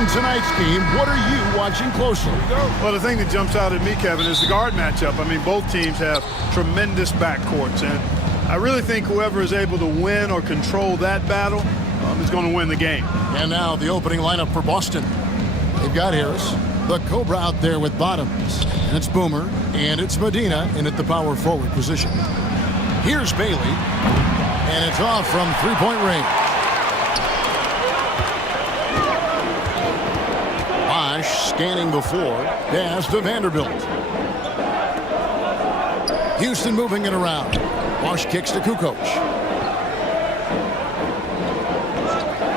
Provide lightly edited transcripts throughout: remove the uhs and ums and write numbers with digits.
in tonight's game, what are you watching closely? Well, the thing that jumps out at me, Kevin, is the guard matchup. I mean, both teams have tremendous backcourts, and I really think whoever is able to win or control that battle is going to win the game. And now the opening lineup for Boston. They've got Harris, the Cobra out there with Bottoms, and it's Boomer, and it's Medina in at the power forward position. Here's Bailey, and it's off from three-point range. Bosch scanning the floor, pass to Vanderbilt. Houston moving it around. Bosch kicks to Kukoc.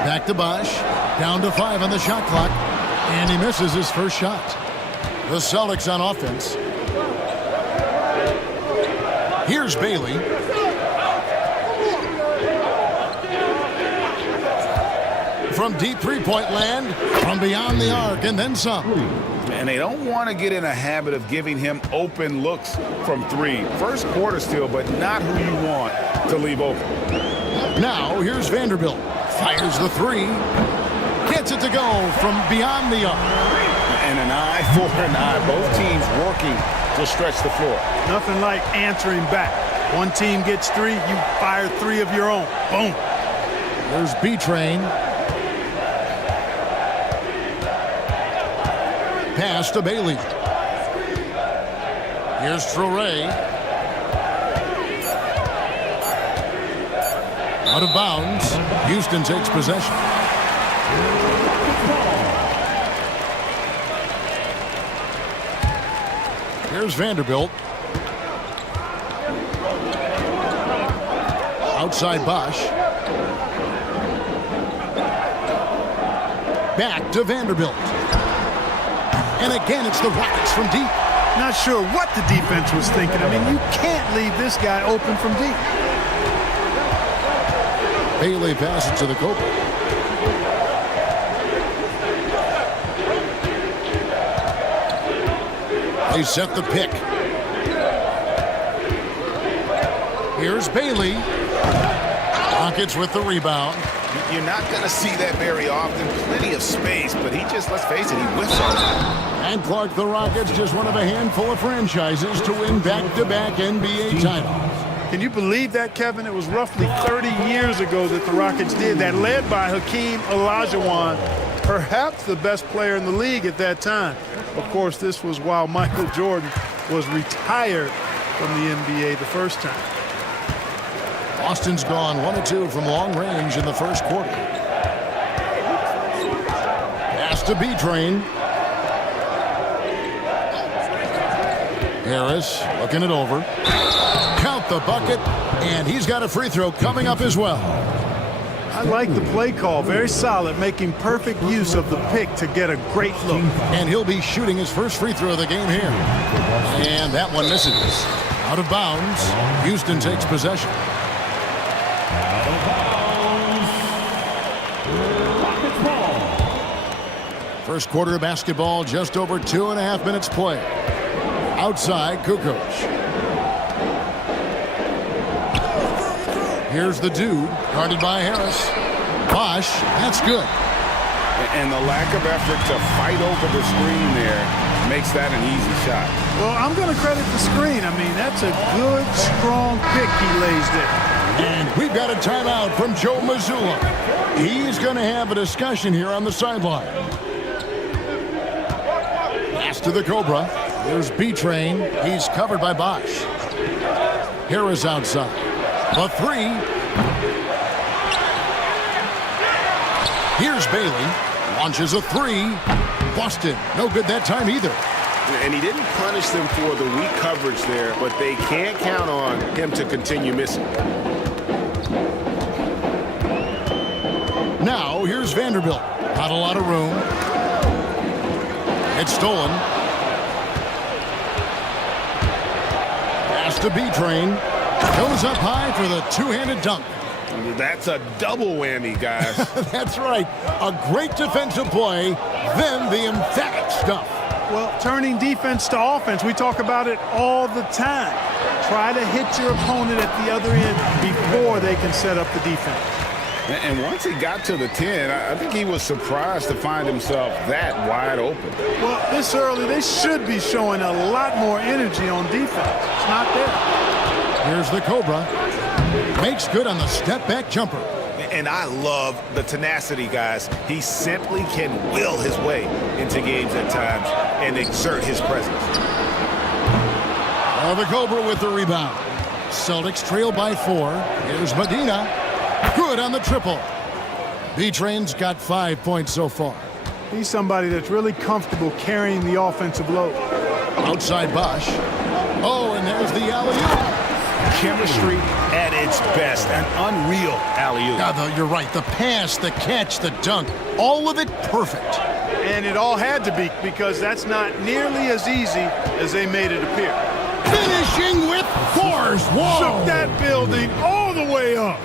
Back to Bosch, down to 5 on the shot clock, and he misses his first shot. The Celtics on offense. Here's Bailey. From deep three-point land, from beyond the arc, and then some. And they don't want to get in a habit of giving him open looks from three. First quarter still, but not who you want to leave open. Now, here's Vanderbilt. Fires the three. Gets it to go from beyond the arc. And an eye for an eye. Both teams working to stretch the floor. Nothing like answering back. One team gets three, you fire three of your own. Boom. There's B-Train. Pass to Bailey. Here's Traore. Out of bounds. Houston takes possession. Here's Vanderbilt. Outside Bosch. Back to Vanderbilt. And again, it's the Rockets from deep. Not sure what the defense was thinking. I mean, you can't leave this guy open from deep. Bailey passes to the Cobra. They set the pick. Here's Bailey. Rockets with the rebound. You're not going to see that very often. Plenty of space, but he just, let's face it, he whiffs on that. And Clark, the Rockets, just one of a handful of franchises to win back-to-back NBA titles. Can you believe that, Kevin? It was roughly 30 years ago that the Rockets did that, led by Hakeem Olajuwon, perhaps the best player in the league at that time. Of course, this was while Michael Jordan was retired from the NBA the first time. Boston's gone 1 of 2 from long range in the first quarter. Pass to B-Train. Harris looking it over. Count the bucket, and he's got a free throw coming up as well. I like the play call. Very solid, making perfect use of the pick to get a great look. And he'll be shooting his first free throw of the game here. And that one misses. Out of bounds. Houston takes possession. First quarter of basketball, just over 2.5 minutes play. Outside, Kukoc. Here's the dude, guarded by Harris. Bosch, that's good. And the lack of effort to fight over the screen there makes that an easy shot. Well, I'm going to credit the screen. I mean, that's a good, strong pick he lays there. And we've got a timeout from Joe Mazzulla. He's going to have a discussion here on the sideline. Pass to the Cobra. There's B-Train. He's covered by Bosch. Harris outside. The three. Here's Bailey. Launches a three. Boston. No good that time either. And he didn't punish them for the weak coverage there, but they can't count on him to continue missing. Now, here's Vanderbilt. Not a lot of room. It's stolen. Pass to B-Train. Goes up high for the two-handed dunk. That's a double whammy, guys. That's right. A great defensive play, then the emphatic stuff. Well, turning defense to offense, we talk about it all the time. Try to hit your opponent at the other end before they can set up the defense. And once he got to the 10, I think he was surprised to find himself that wide open. Well, this early, they should be showing a lot more energy on defense. It's not there. Here's the Cobra. Makes good on the step-back jumper. And I love the tenacity, guys. He simply can will his way into games at times and exert his presence. The Cobra with the rebound. Celtics trail by 4. Here's Medina. Good on the triple. B-Train's got 5 points so far. He's somebody that's really comfortable carrying the offensive load. Outside Bosch. Oh, and there's the alley-oop. Chemistry at its best. An unreal alley-oop. Yeah, you're right. The pass, the catch, the dunk, all of it perfect. And it all had to be, because that's not nearly as easy as they made it appear. Finishing with force. Whoa. Shook that building all the way up.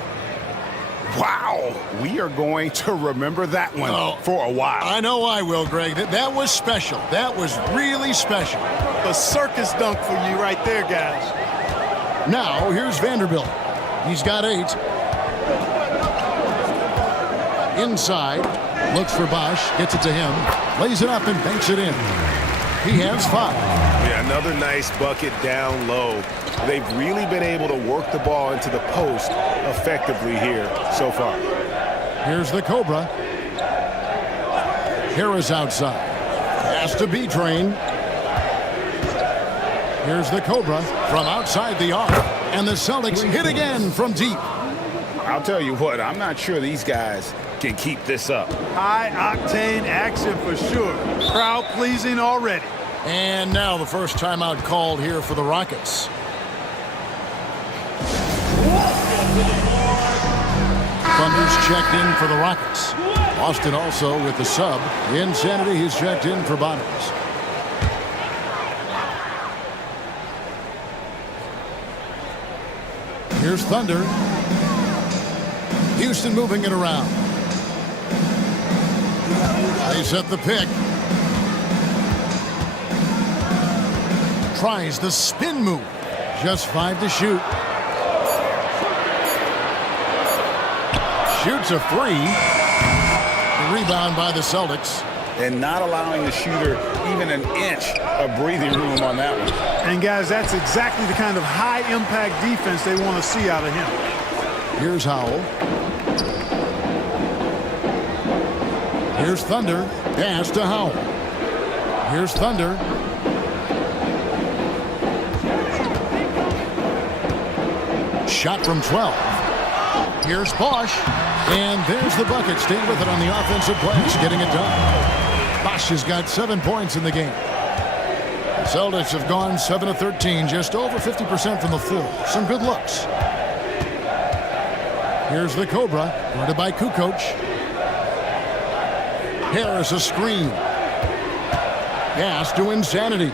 Wow. We are going to remember that one for a while. I know I will, Greg. That was special. That was really special. A circus dunk for you right there, guys. Now, here's Vanderbilt. He's got 8. Inside. Looks for Bosch. Gets it to him. Lays it up and banks it in. He has 5. Yeah, another nice bucket down low. They've really been able to work the ball into the post effectively here so far. Here's the Cobra. Harris outside. Pass to B-Train. Here's the Cobra from outside the arc. And the Celtics hit again from deep. I'll tell you what, I'm not sure these guys can keep this up. High-octane action for sure. Crowd-pleasing already. And now the first timeout called here for the Rockets. Thunder's checked in for the Rockets. Boston also with the sub. Insanity, he's checked in for Bottoms. Here's Thunder. Houston moving it around. They set the pick. Tries the spin move. Just 5 to shoot. Shoots a 3. The rebound by the Celtics. And not allowing the shooter even an inch of breathing room on that one. And, guys, that's exactly the kind of high-impact defense they want to see out of him. Here's Howell. Here's Thunder. Pass to Howell. Here's Thunder. Shot from 12. Here's Bosch. And there's the bucket. Stayed with it on the offensive glass, getting it done. Bosch has got 7 points in the game. The Celtics have gone 7 of 13, just over 50% from the floor. Some good looks. Here's the Cobra, guarded by Kukoc. Harris a screen. Pass to Insanity.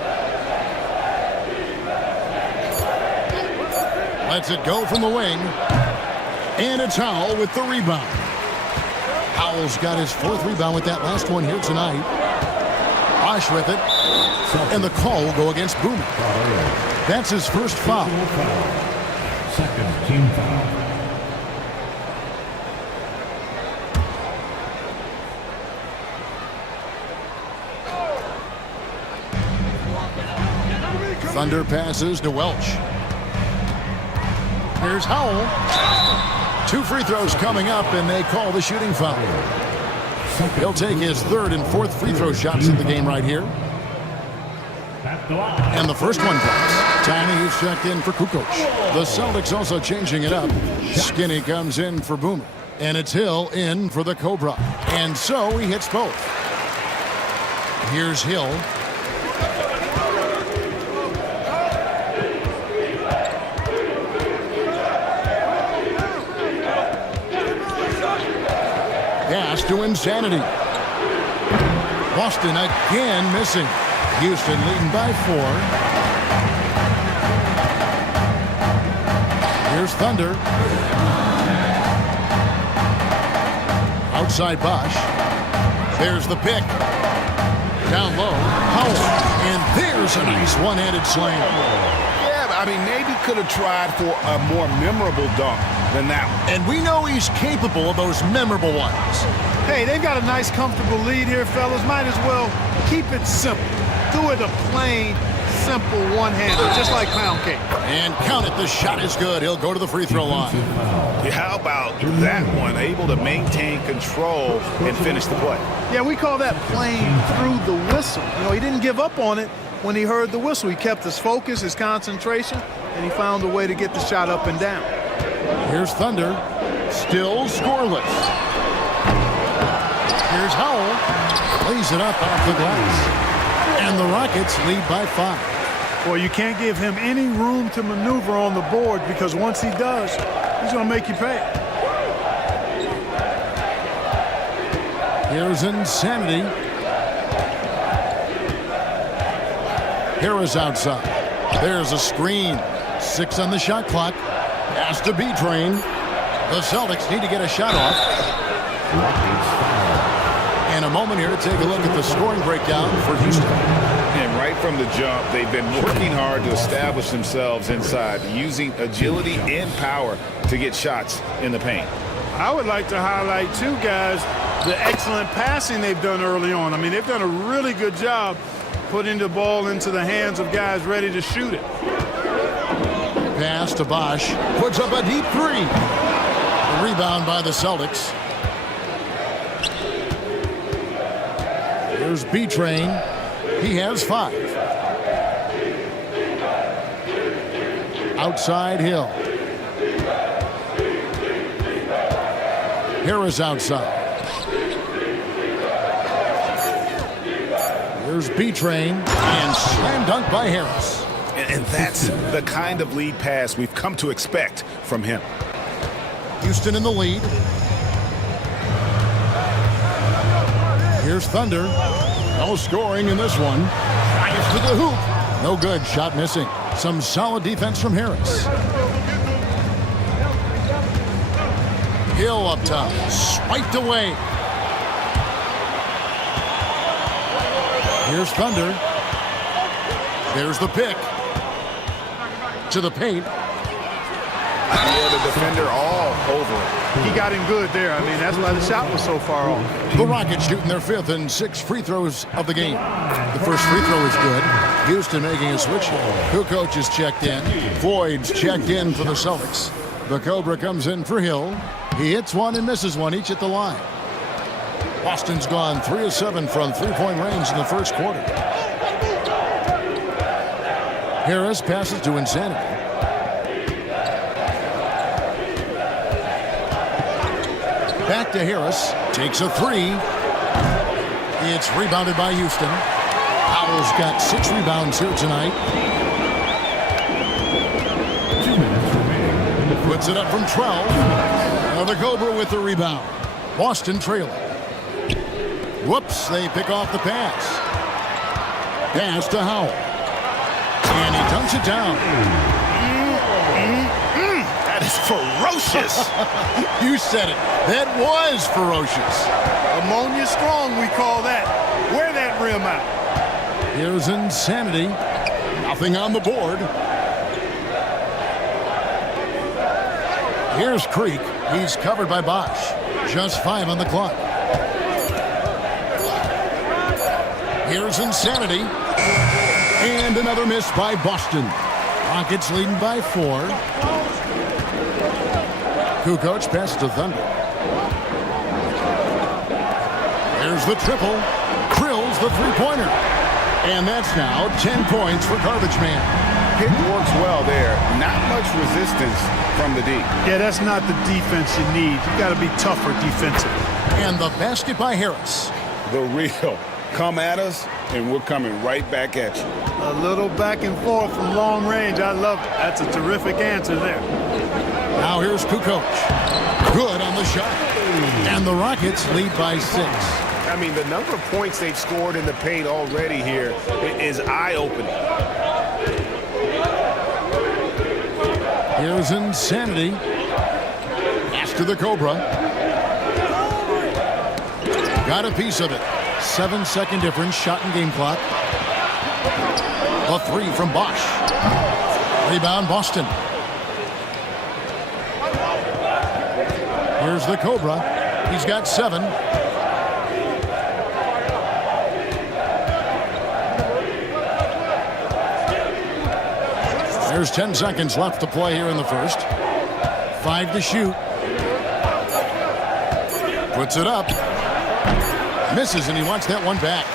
Lets it go from the wing. And it's Howell with the rebound. Howell's got his 4th rebound with that last one here tonight. Bosch with it. And the call will go against Boomer. That's his first foul. Second team foul. Thunder passes to Welch. Here's Howell. 2 free throws coming up, and they call the shooting foul. He'll take his 3rd and 4th free throw shots in the game right here. And the first one drops. Tiny is checked in for Kukoc. The Celtics also changing it up. Skinny comes in for Boomer. And it's Hill in for the Cobra. And so he hits both. Here's Hill. Pass to Insanity. Boston again missing. Houston leading by 4. Here's Thunder. Outside Bosch. There's the pick. Down low. Howell. And there's a nice one-handed slam. Yeah, I mean, maybe could have tried for a more memorable dunk than that one. And we know he's capable of those memorable ones. Hey, they've got a nice, comfortable lead here, fellas. Might as well keep it simple. Do it a plain, simple one-hander, just like pound cake. And count it. The shot is good. He'll go to the free throw line. Yeah, how about that one? Able to maintain control and finish the play. Yeah, we call that playing through the whistle. You know, he didn't give up on it when he heard the whistle. He kept his focus, his concentration, and he found a way to get the shot up and down. Here's Thunder. Still scoreless. Here's Howell. Lays it up off the glass. And the Rockets lead by 5. Well, you can't give him any room to maneuver on the board because once he does, he's going to make you pay. Here's Insanity. Harris outside. There's a screen. 6 on the shot clock. Has to be trained. The Celtics need to get a shot off. And a moment here to take a look at the scoring breakdown for Houston. And right from the jump, they've been working hard to establish themselves inside, using agility and power to get shots in the paint. I would like to highlight, too, guys, the excellent passing they've done early on. I mean, they've done a really good job putting the ball into the hands of guys ready to shoot it. Pass to Bosch. Puts up a deep 3. The rebound by the Celtics. Here's B-Train. He has 5. Outside Hill. Harris outside. Here's B-Train. And slam dunk by Harris. And that's the kind of lead pass we've come to expect from him. Houston in the lead. Here's Thunder. No scoring in this one. Drives to the hoop. No good. Shot missing. Some solid defense from Harris. Hill up top. Swiped away. Here's Thunder. There's the pick. To the paint. Yeah, the defender all over it. He got him good there. I mean, that's why the shot was so far off. The Rockets shooting their 5th and 6th free throws of the game. The first free throw is good. Houston making a switch. Kukoc is checked in. Floyd's checked in for the Celtics. The Cobra comes in for Hill. He hits one and misses one, each at the line. Boston's gone 3 of 7 from three-point range in the first quarter. Harris passes to Insanity. Back to Harris. Takes a 3. It's rebounded by Houston. Howell's got 6 rebounds here tonight. 2 minutes remaining. Puts it up from 12. Now the Cobra with the rebound. Boston trailing. Whoops, they pick off the pass. Pass to Howell. And he dunks it down. That is ferocious. You said it. That was ferocious. Ammonia strong, we call that. Wear that rim out. Here's Insanity. Nothing on the board. Here's Creek. He's covered by Bosch. Just 5 on the clock. Here's Insanity. And another miss by Boston. Rockets leading by 4. Kukoc passes to Thunder. There's the triple. Drills the three-pointer. And that's now 10 points for Garbage Man. Pick works well there. Not much resistance from the D. Yeah, that's not the defense you need. You got to be tougher defensively. And the basket by Harris. The real. Come at us, and we're coming right back at you. A little back and forth from long range. I love it. That's a terrific answer there. Now here's Kukoc. Good on the shot. And the Rockets lead by 6. I mean, the number of points they've scored in the paint already here is eye-opening. Here's Insanity. Pass to the Cobra. Got a piece of it. 7-second difference, shot and game clock. A 3 from Bosch. Rebound, Boston. Here's the Cobra. He's got 7. There's 10 seconds left to play here in the first. 5 to shoot. Puts it up. Misses, and he wants that one back.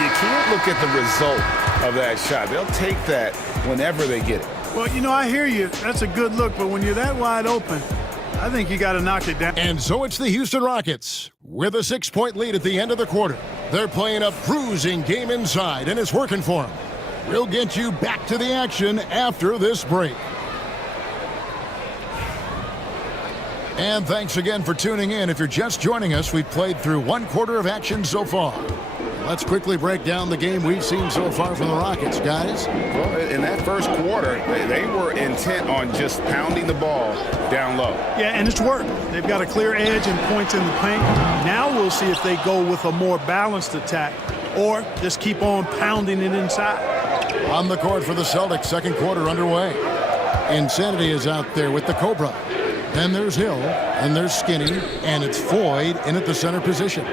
You can't look at the result of that shot. They'll take that whenever they get it. Well, you know, I hear you. That's a good look, but when you're that wide open, I think you got to knock it down. And so it's the Houston Rockets with a 6-point lead at the end of the quarter. They're playing a bruising game inside, and it's working for them. We'll get you back to the action after this break. And thanks again for tuning in. If you're just joining us, we've played through 1 quarter of action so far. Let's quickly break down the game we've seen so far from the Rockets, guys. Well, in that first quarter, they were intent on just pounding the ball down low. Yeah, and it's worked. They've got a clear edge and points in the paint. Now we'll see if they go with a more balanced attack or just keep on pounding it inside. On the court for the Celtics, second quarter underway. Insanity is out there with the Cobra. Then there's Hill, and there's Skinny, and it's Floyd in at the center position.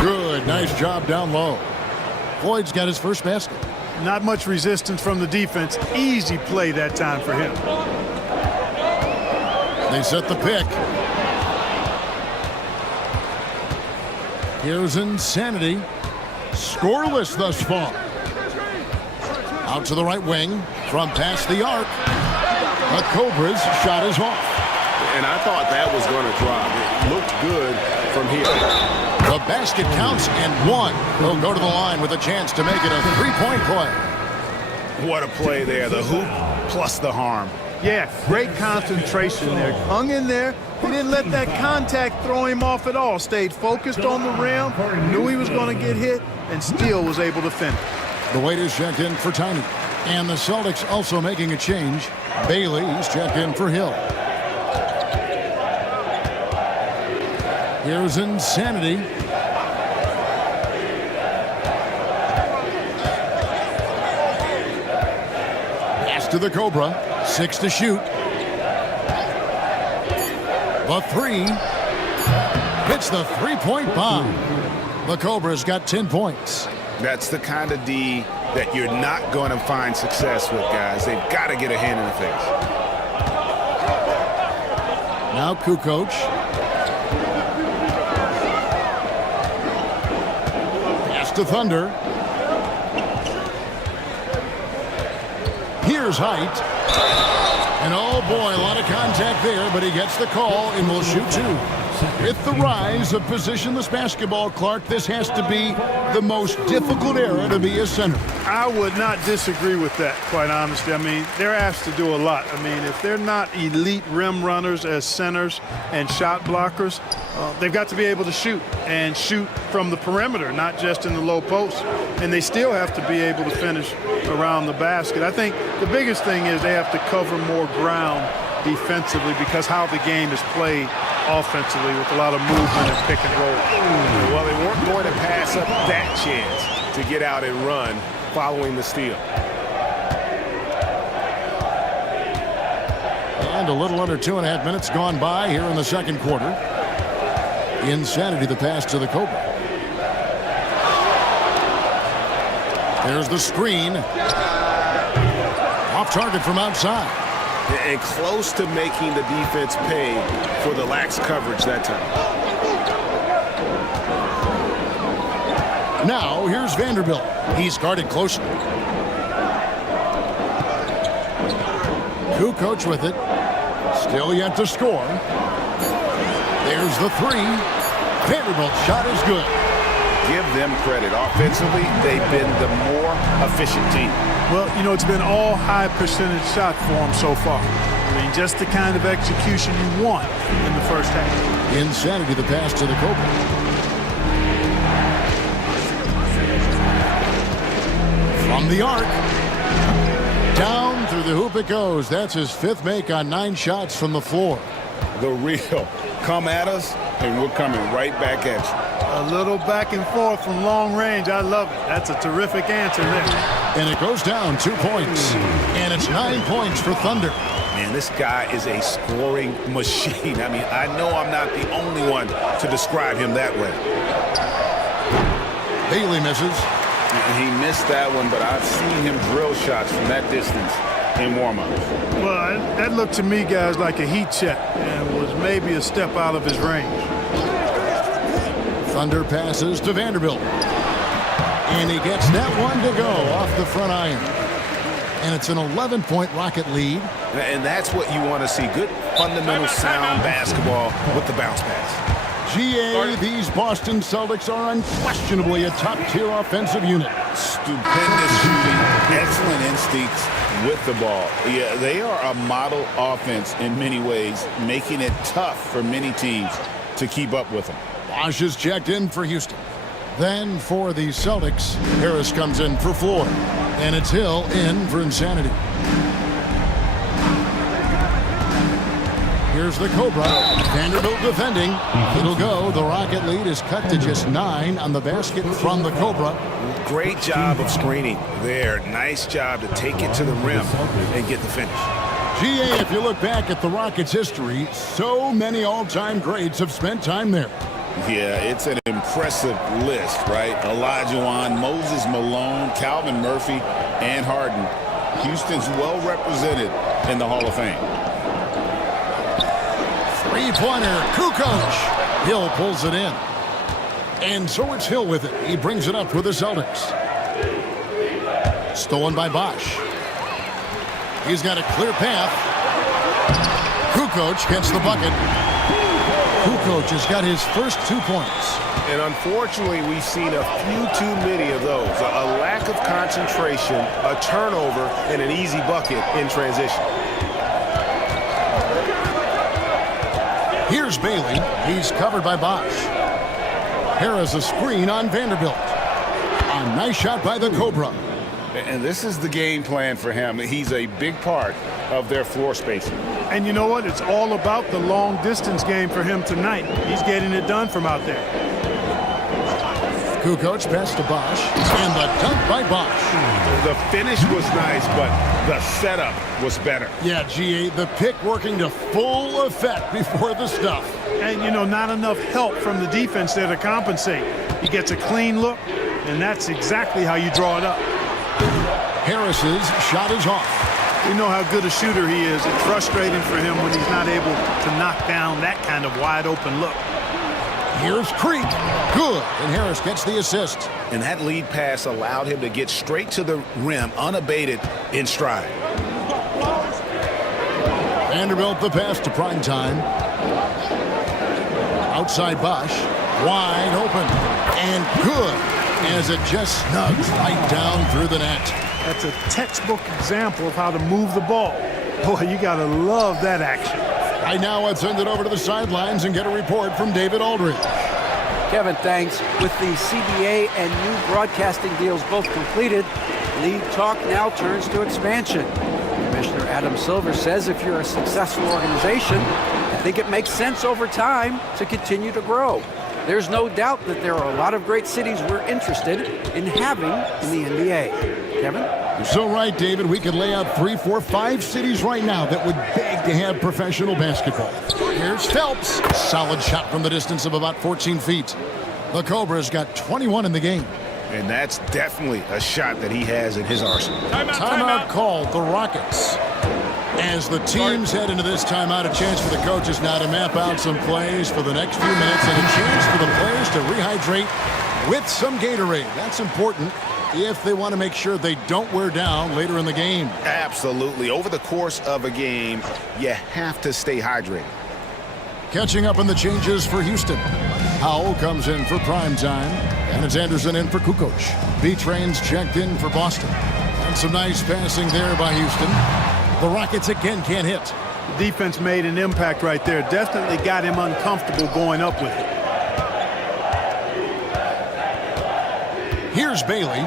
Good, nice job down low. Floyd's got his first basket. Not much resistance from the defense. Easy play that time for him. They set the pick. Here's Insanity. Scoreless thus far. Out to the right wing from past the arc. The Cobra's shot is off. And I thought that was going to drop. It looked good from here. The basket counts and 1. He'll go to the line with a chance to make it a 3-point play. What a play there. The hoop plus the harm. Yeah, great concentration there. Hung in there. He didn't let that contact throw him off at all. Stayed focused on the rim, knew he was going to get hit, and still was able to finish. The waiters checked in for Tiny. And the Celtics also making a change. Bailey's checked in for Hill. Here's Insanity. Pass to the Cobra. 6 to shoot. The 3. Hits the 3-point bomb. The Cobra's got 10 points. That's the kind of D that you're not going to find success with, guys. They've got to get a hand in the face. Now Kukoc. Pass to Thunder. Here's Height. And oh boy, a lot of contact there, but he gets the call and will shoot 2. With the rise of positionless basketball, Clark, this has to be the most difficult era to be a center. I would not disagree with that, quite honestly. I mean, they're asked to do a lot. I mean, if they're not elite rim runners as centers and shot blockers, they've got to be able to shoot and shoot from the perimeter, not just in the low post. And they still have to be able to finish around the basket. I think the biggest thing is they have to cover more ground defensively because how the game is played offensively with a lot of movement and pick and roll. Well, they weren't going to pass up that chance to get out and run following the steal. And a little under 2.5 minutes gone by here in the second quarter. Insanity, the pass to the Cobra. There's the screen. Off target from outside. And close to making the defense pay for the lax coverage that time. Now, here's Vanderbilt. He's guarded closely. Kukoc with it. Still yet to score. There's the 3. Vanderbilt's shot is good. Give them credit. Offensively, they've been the more efficient team. Well, you know, it's been all high percentage shot for them so far. I mean, just the kind of execution you want in the first half. Insanity, the pass to the Cobra. From the arc. Down through the hoop it goes. That's his 5th make on 9 shots from the floor. The real come at us, and we're coming right back at you. A little back and forth from long range. I love it. That's a terrific answer there. And it goes down 2 points. And it's 9 points for Thunder. Man, this guy is a scoring machine. I mean, I know I'm not the only one to describe him that way. Bailey misses. He missed that one, but I've seen him drill shots from that distance in warm-ups. Well, that looked to me, guys, like a heat check and was maybe a step out of his range. Thunder passes to Vanderbilt. And he gets that one to go off the front iron. And it's an 11-point Rocket lead. And that's what you want to see. Good, fundamental, sound basketball with the bounce pass. GA, these Boston Celtics are unquestionably a top-tier offensive unit. Stupendous shooting, excellent instincts with the ball. Yeah, they are a model offense in many ways, making it tough for many teams to keep up with them. Bosh is checked in for Houston. Then for the Celtics, Harris comes in for Floyd. And it's Hill in for Insanity. Here's the Cobra. Vanderbilt defending. It'll go. The Rocket lead is cut to just 9 on the basket from the Cobra. Great job of screening there. Nice job to take it to the rim and get the finish. GA, if you look back at the Rockets' history, so many all-time greats have spent time there. Yeah, it's an impressive list, right? Olajuwon, Moses Malone, Calvin Murphy, and Harden. Houston's well represented in the Hall of Fame. Three-pointer, Kukoc. Hill pulls it in. And so it's Hill with it. He brings it up for the Celtics. Stolen by Bosh. He's got a clear path. Kukoc gets the bucket. Kukoc has got his first 2 points. And unfortunately, we've seen a few too many of those. A lack of concentration, a turnover, and an easy bucket in transition. Here's Bailey. He's covered by Bosh. Harris a screen on Vanderbilt. A nice shot by the Cobra. And this is the game plan for him. He's a big part of their floor spacing. And you know what? It's all about the long distance game for him tonight. He's getting it done from out there. Kukoc pass to Bosh. And the dunk by Bosh. The finish was nice, but the setup was better. Yeah, GA, the pick working to full effect before the stuff. And, you know, not enough help from the defense there to compensate. He gets a clean look, and that's exactly how you draw it up. Harris's shot is off. We know how good a shooter he is. It's frustrating for him when he's not able to knock down that kind of wide-open look. Here's Creek. Good. And Harris gets the assist. And that lead pass allowed him to get straight to the rim, unabated in stride. Vanderbilt the pass to Primetime. Outside Bosh. Wide open. And good. As it just snugs right down through the net. That's a textbook example of how to move the ball. Boy, you got to love that action. Right now, let's send it over to the sidelines and get a report from David Aldridge. Kevin, thanks. With the CBA and new broadcasting deals both completed, league talk now turns to expansion. Commissioner Adam Silver says if you're a successful organization, I think it makes sense over time to continue to grow. There's no doubt that there are a lot of great cities we're interested in having in the NBA. Kevin? You're so right, David. We could lay out 3, 4, 5 cities right now that would beg to have professional basketball. Here's Phelps. Solid shot from the distance of about 14 feet. The Cobra's got 21 in the game. And that's definitely a shot that he has in his arsenal. Timeout called the Rockets. As the teams head into this timeout, a chance for the coaches now to map out some plays for the next few minutes and a chance for the players to rehydrate with some Gatorade. That's important if they want to make sure they don't wear down later in the game. Absolutely. Over the course of a game, you have to stay hydrated. Catching up on the changes for Houston. Howell comes in for Primetime, and it's Anderson in for Kukoc. B-Train's checked in for Boston. And some nice passing there by Houston. The Rockets again can't hit. The defense made an impact right there. Definitely got him uncomfortable going up with it. Here's Bailey.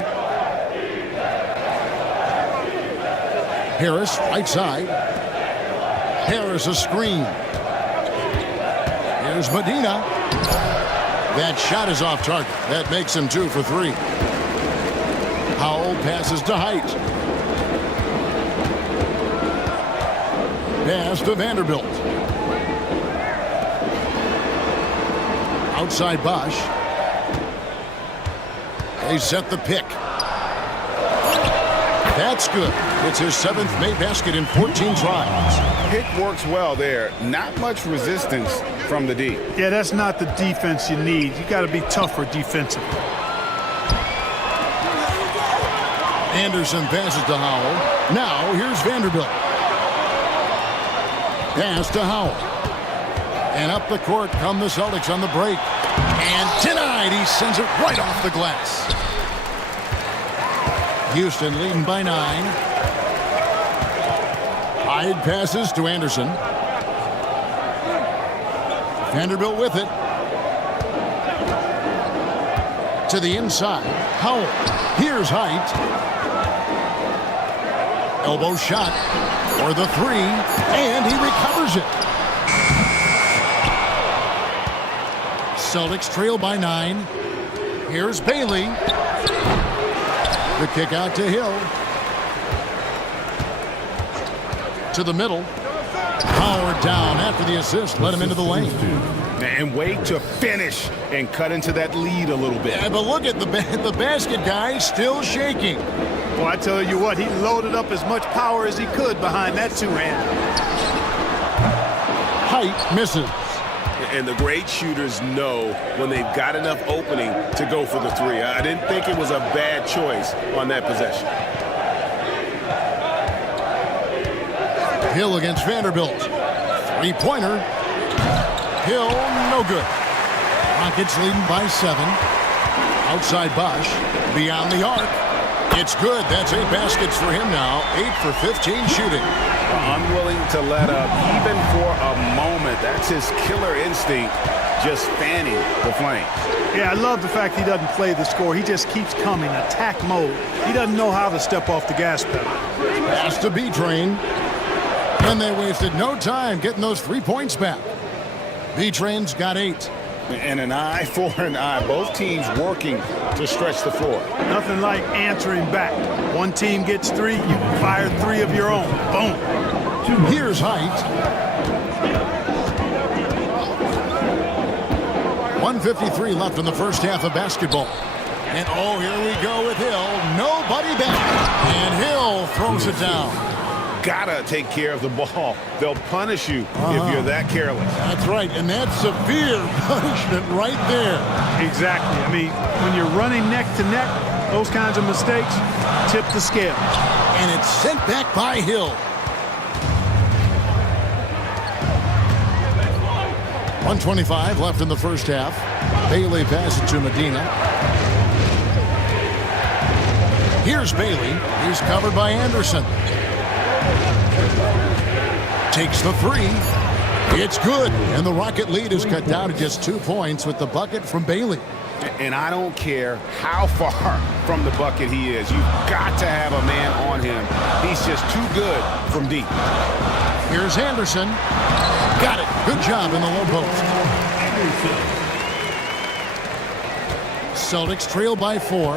Harris, right side. Harris a screen. Here's Medina. That shot is off target. That makes him 2 for 3. Howell passes to Height. Pass to Vanderbilt. Outside Bosch. They set the pick. That's good. It's his 7th made basket in 14 tries. Pick works well there. Not much resistance from the D. Yeah, that's not the defense you need. You got to be tougher defensively. Anderson passes to Howell. Now here's Vanderbilt. Pass to Howell. And up the court come the Celtics on the break. And denied. He sends it right off the glass. Houston leading by 9. Hyde passes to Anderson. Vanderbilt with it. To the inside. Howell. Here's Height. Elbow shot for the 3. And he recovers it. Celtics trail by 9. Here's Bailey. The kick out to Hill. To the middle. Howard down after the assist. Let him into the lane. And wait to finish and cut into that lead a little bit. Yeah, but look at the basket guy still shaking. Well, I tell you what, he loaded up as much power as he could behind that 2-hand. Height misses. And the great shooters know when they've got enough opening to go for the 3. I didn't think it was a bad choice on that possession. Hill against Vanderbilt. 3-pointer. Hill, no good. Rockets leading by 7. Outside Bosch. Beyond the arc. It's good. That's 8 baskets for him now. 8 for 15 shooting. Unwilling to let up even for a moment. That's his killer instinct, just fanning the flame. Yeah, I love the fact he doesn't play the score. He just keeps coming, attack mode. He doesn't know how to step off the gas pedal. Pass to B-Train. And they wasted no time getting those 3 points back. B-Train's got 8. And an eye for an eye. Both teams working to stretch the floor. Nothing like answering back. One team gets 3, you fire 3 of your own. Boom. Here's Height. 1:53 left in the first half of basketball. And oh, here we go with Hill. Nobody back. And Hill throws it down. Gotta take care of the ball. They'll punish you if you're that careless. That's right, and that's severe punishment right there. Exactly. I mean, when you're running neck to neck, those kinds of mistakes tip the scale. And it's sent back by Hill. 1:25 left in the first half. Bailey passes to Medina. Here's Bailey. He's covered by Anderson. Takes the 3. It's good. And the Rocket lead is cut down to just 2 points with the bucket from Bailey. And I don't care how far from the bucket he is. You've got to have a man on him. He's just too good from deep. Here's Anderson. Got it. Good job in the low post. Celtics trail by 4.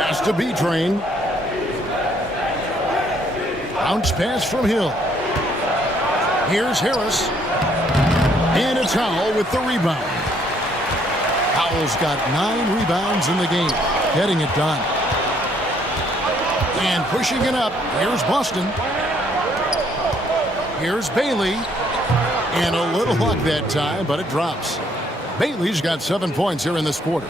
Pass to B-Train. Bounce pass from Hill. Here's Harris. And it's Howell with the rebound. Howell's got 9 rebounds in the game. Getting it done. And pushing it up. Here's Boston. Here's Bailey. And a little luck that time, but it drops. Bailey's got 7 points here in this quarter.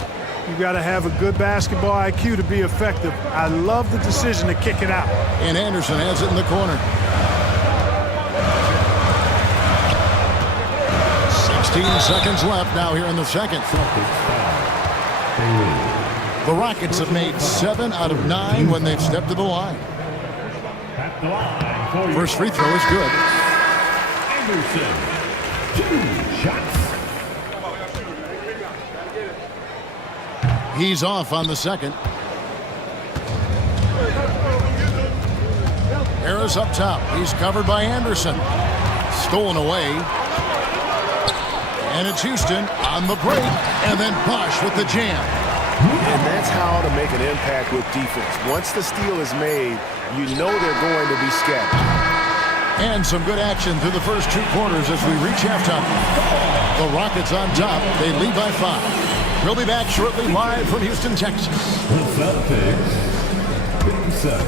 You got to have a good basketball IQ to be effective. I love the decision to kick it out. And Anderson has it in the corner. 16 seconds left now here in the second. The Rockets have made 7 out of 9 when they've stepped to the line. First free throw is good. Anderson, 2 shots. He's off on the second. Harris up top. He's covered by Anderson. Stolen away. And it's Houston on the break, and then Bosch with the jam. And that's how to make an impact with defense. Once the steal is made, you know they're going to be scattered. And some good action through the first 2 quarters as we reach halftime. The Rockets on top. They lead by 5. We'll be back shortly live from Houston, Texas. The Celtics, 57.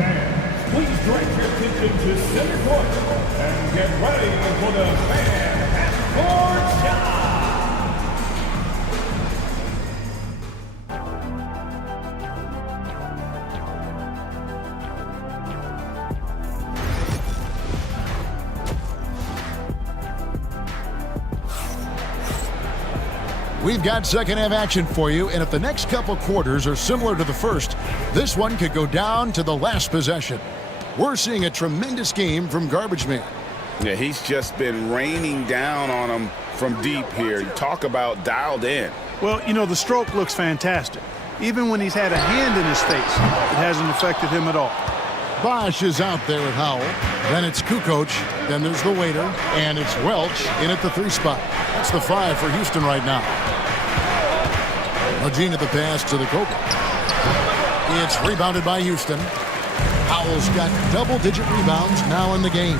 Fans, please direct your attention to center court and get ready for the fan half-court shot. We've got second half action for you, and if the next couple quarters are similar to the first, this one could go down to the last possession. We're seeing a tremendous game from Garbage Man. Yeah, he's just been raining down on him from deep here. You talk about dialed in. Well, you know, the stroke looks fantastic. Even when he's had a hand in his face, it hasn't affected him at all. Bosch is out there at Howell. Then it's Kukoc. Then there's the waiter. And it's Welch in at the 3 spot. That's the 5 for Houston right now. Medina the pass to the Cobra. It's rebounded by Houston. Howell's got double-digit rebounds now in the game.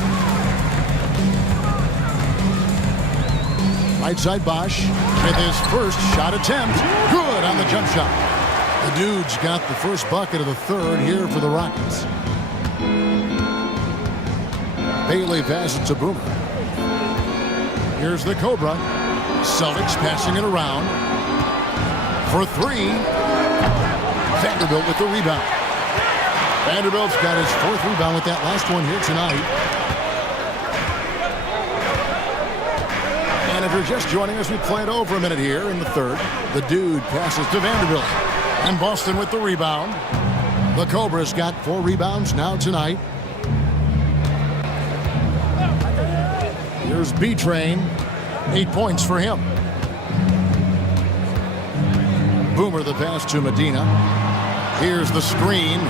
Right side Bosch with his first shot attempt. Good on the jump shot. The dude's got the first bucket of the third here for the Rockets. Bailey passes to Boomer. Here's the Cobra. Celtics passing it around. For 3. Vanderbilt with the rebound. Vanderbilt's got his 4th rebound with that last one here tonight. And if you're just joining us, we play it over a minute here in the third. The dude passes to Vanderbilt. And Boston with the rebound. The Cobra's got 4 rebounds now tonight. Here's B-Train. 8 points for him. Boomer the pass to Medina. Here's the screen.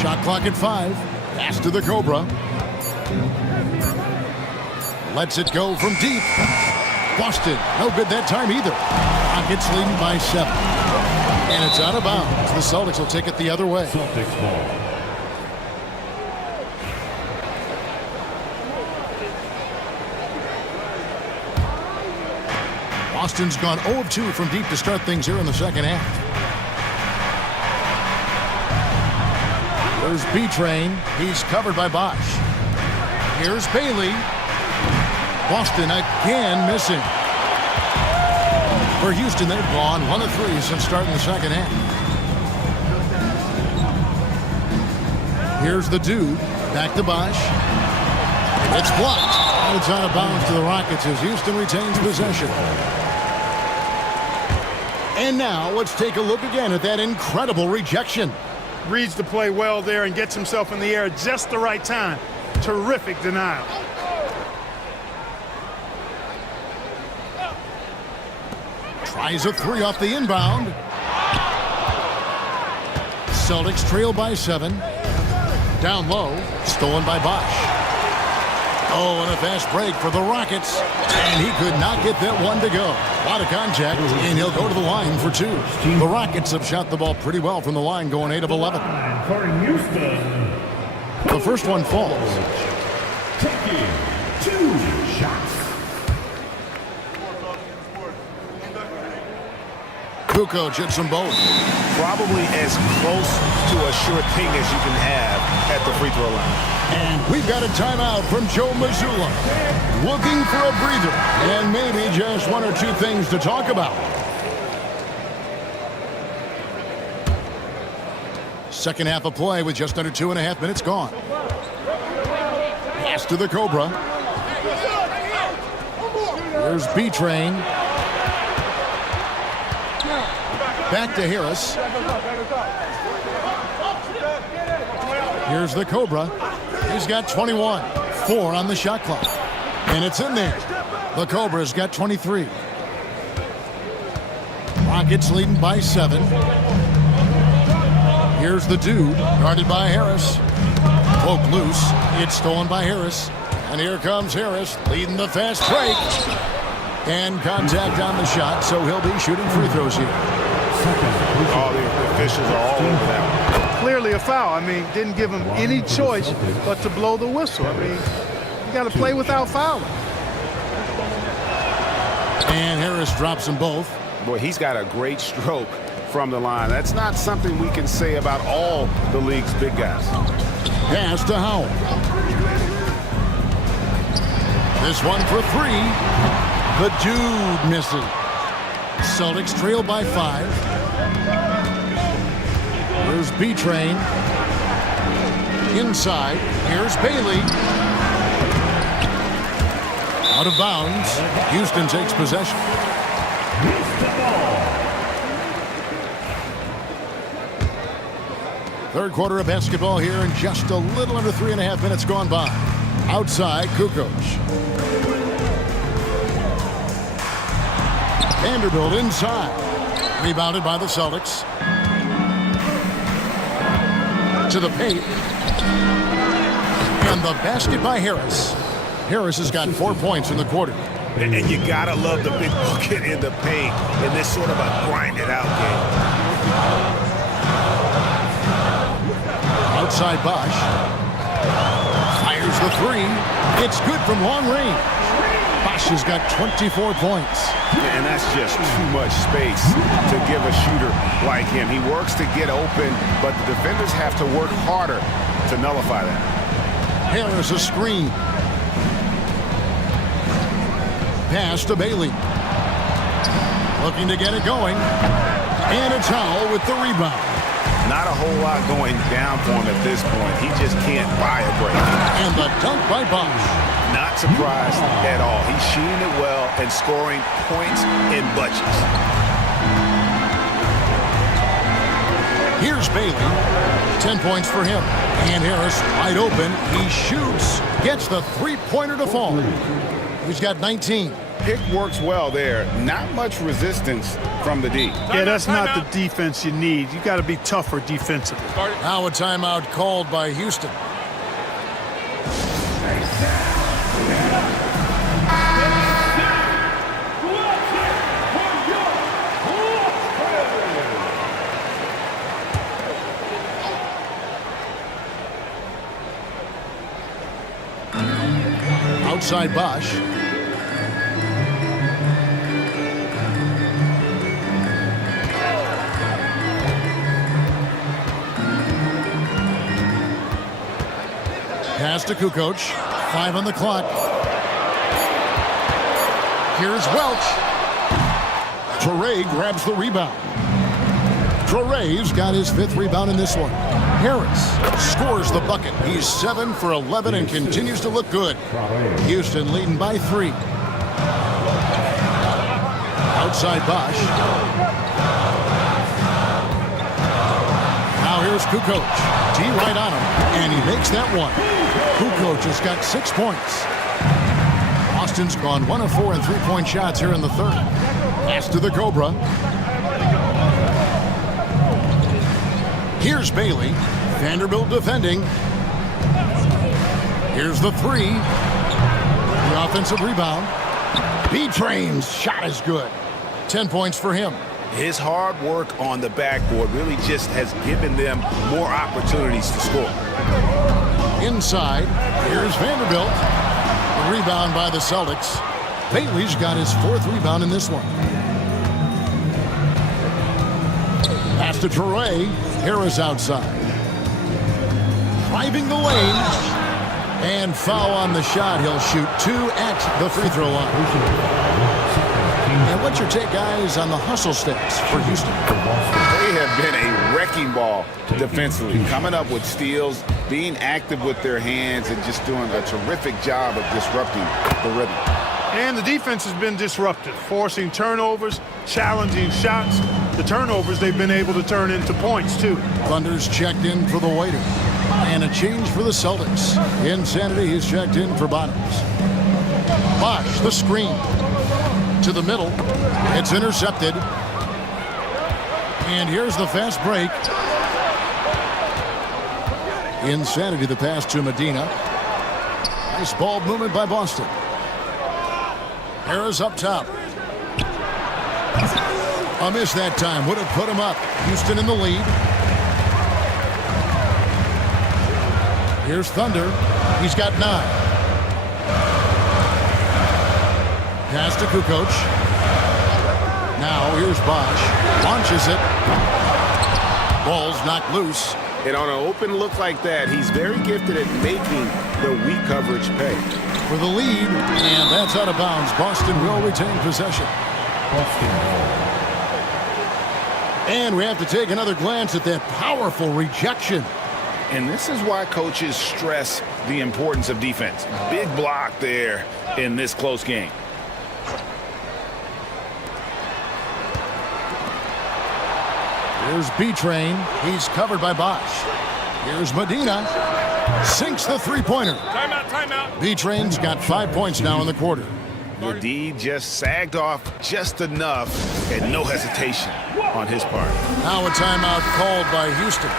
Shot clock at 5. Pass to the Cobra. Lets it go from deep. Boston, no good that time either. Rockets leading by 7. And it's out of bounds. The Celtics will take it the other way. Celtics ball. Boston's gone 0 of 2 from deep to start things here in the second half. There's B-Train. He's covered by Bosch. Here's Bailey. Boston again missing. For Houston, they've gone 1 of 3 since starting the second half. Here's the dude. Back to Bosch. It's blocked. And it's out of bounds to the Rockets as Houston retains possession. And now let's take a look again at that incredible rejection. Reads the play well there and gets himself in the air at just the right time. Terrific denial. Tries a 3 off the inbound. Celtics trail by 7. Down low, stolen by Bosch. Oh, and a fast break for the Rockets. And he could not get that one to go. A lot of contact, and he'll go to the line for 2. The Rockets have shot the ball pretty well from the line, going 8 of 11. For Houston, The first one falls. taking 2 shots. Kukoc hits them both. Probably as close to a sure thing as you can have at the free throw line. And we've got a timeout from Joe Mazzulla. Looking for a breather and maybe just 1 or 2 things to talk about. Second half of play with just under 2.5 minutes gone. Pass to the Cobra. There's B-Train. Back to Harris. Here's the Cobra. He's got 21. 4 on the shot clock. And it's in there. The Cobra's got 23. Rockets leading by 7. Here's the dude, guarded by Harris. Poke loose. It's stolen by Harris. And here comes Harris leading the fast break. And contact on the shot, so he'll be shooting free throws here. All the officials are all over that one. Clearly a foul. I mean, didn't give him any choice but to blow the whistle. I mean, you got to play without fouling. And Harris drops them both. Boy, he's got a great stroke from the line. That's not something we can say about all the league's big guys. Pass to Howell. This one for three. The dude misses. Celtics trail by 5. Here's B-Train. Inside. Here's Bailey. Out of bounds. Houston takes possession. Third quarter of basketball here, and just a little under 3.5 minutes gone by. Outside, Kukoc. Vanderbilt inside. Rebounded by the Celtics. To the paint. And the basket by Harris. Harris has got 4 points in the quarter. And you got to love the big bucket in the paint in this sort of a grinded-out game. Outside Bosch. Fires the three. It's good from long range. Bosch has got 24 points. And that's just too much space to give a shooter like him. He works to get open, but the defenders have to work harder to nullify that. Harris a screen. Pass to Bailey. Looking to get it going. And it's Howell with the rebound. Not a whole lot going down for him at this point. He just can't buy a break. And the dunk by Bosch. Not surprised at all. He's shooting it well and scoring points in bunches. Here's Bailey. 10 points for him. And Harris wide open. He shoots. Gets the three-pointer to fall. He's got 19. Pick works well there. Not much resistance from the D. Yeah, that's not the defense you need. You got to be tougher defensively. Now a timeout called by Houston. Outside Bosch. Pass to Kukoc. 5 on the clock. Here's Welch. Toure grabs the rebound. Toure's got his 5th rebound in this one. Harris scores the bucket. He's 7 for 11 and continues to look good. Houston leading by 3. Outside Bosch. Now here's Kukoc. T right on him, and he makes that one. Kukoc has got 6 points. Austin's gone 1 of 4 in 3-point shots here in the third. Pass to the Cobra. Here's Bailey. Vanderbilt defending. Here's the 3. The offensive rebound. B-Train's shot is good. 10 points for him. His hard work on the backboard really just has given them more opportunities to score. Inside, here's Vanderbilt. The rebound by the Celtics. Bailey's got his 4th rebound in this one. Pass to Toure. Harris outside. Driving the lane. And foul on the shot. He'll shoot 2 at the free throw line. And what's your take, guys, on the hustle stats for Houston? They have been a wrecking ball defensively, coming up with steals, being active with their hands, and just doing a terrific job of disrupting the rhythm. And the defense has been disruptive, forcing turnovers, challenging shots. The turnovers they've been able to turn into points, too. Thunder's checked in for the waiter. And a change for the Celtics. Insanity, he's checked in for Bottoms. Bosch, the screen. To the middle. It's intercepted. And here's the fast break. Insanity, the pass to Medina. Nice ball movement by Boston. Harris up top. A miss that time. Would have put him up. Houston in the lead. Here's Thunder. He's got 9. Pass to Kukoc. Now here's Bosch. Launches it. Ball's knocked loose. And on an open look like that, he's very gifted at making the weak coverage pay. For the lead, and that's out of bounds. Boston will retain possession. And we have to take another glance at that powerful rejection. And this is why coaches stress the importance of defense. Big block there in this close game. Here's B-Train. He's covered by Bosch. Here's Medina. Sinks the three-pointer. Timeout. B-Train's got 5 points now in the quarter. The D just sagged off just enough and no hesitation on his part. Now a timeout called by Houston.